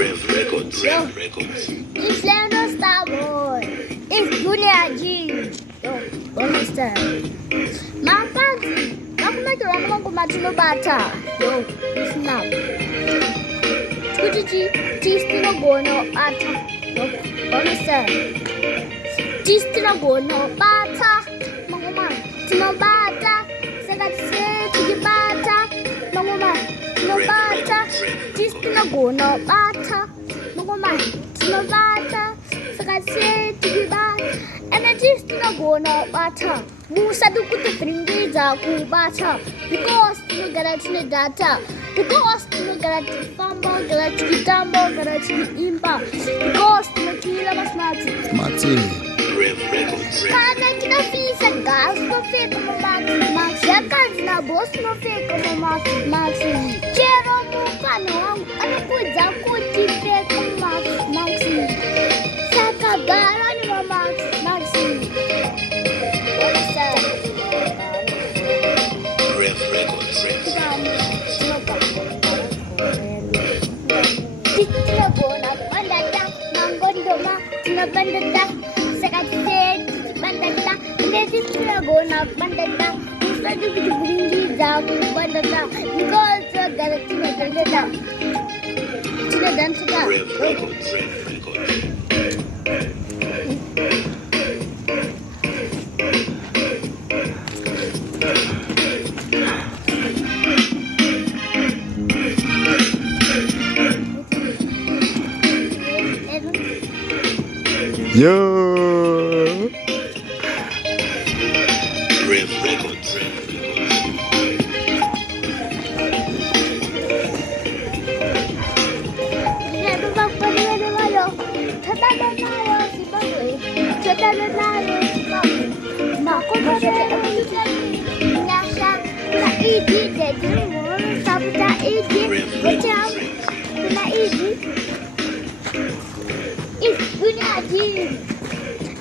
It's Lennon Star Wars. It's Junior G. Yo, understand? Makanzi, nakumagira namangu bata. Yo, listen up. Chikuchichi, chistina gono ata. Yo, understand? Chistina gono bata. Mangoma, tino bata. Sakatse, chiki bata. Mangoma, tino bata. Chistina gono bata. Mangoma, tino bata. Sakatse, chiki bata. And I just not go no bata. Musa do good to bring these out bata. Because you get to the data. Because you get to fumble, get to tumble, get to impa. Because you kill us, Martin. Can't I get a piece of gas for fake of Max? I can't now boss no fake of Max. Jerome Cano, and a good job, good fake of Max. Sakagara, Max. Yo.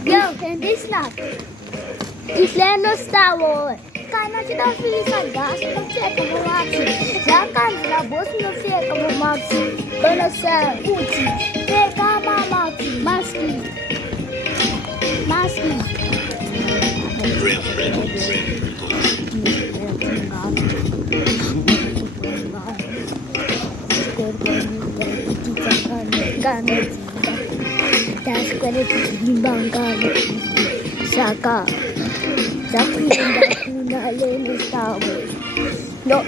Yo, can this not? It's Lennon Star Wars. Kana kita fisa gas no fia como maxi. Ya kan na boss no fia como maxi. Bana sa uchi. Pega mama maxi. Das kare timbangkan Saka Zakuna Lennon Star Wars. No,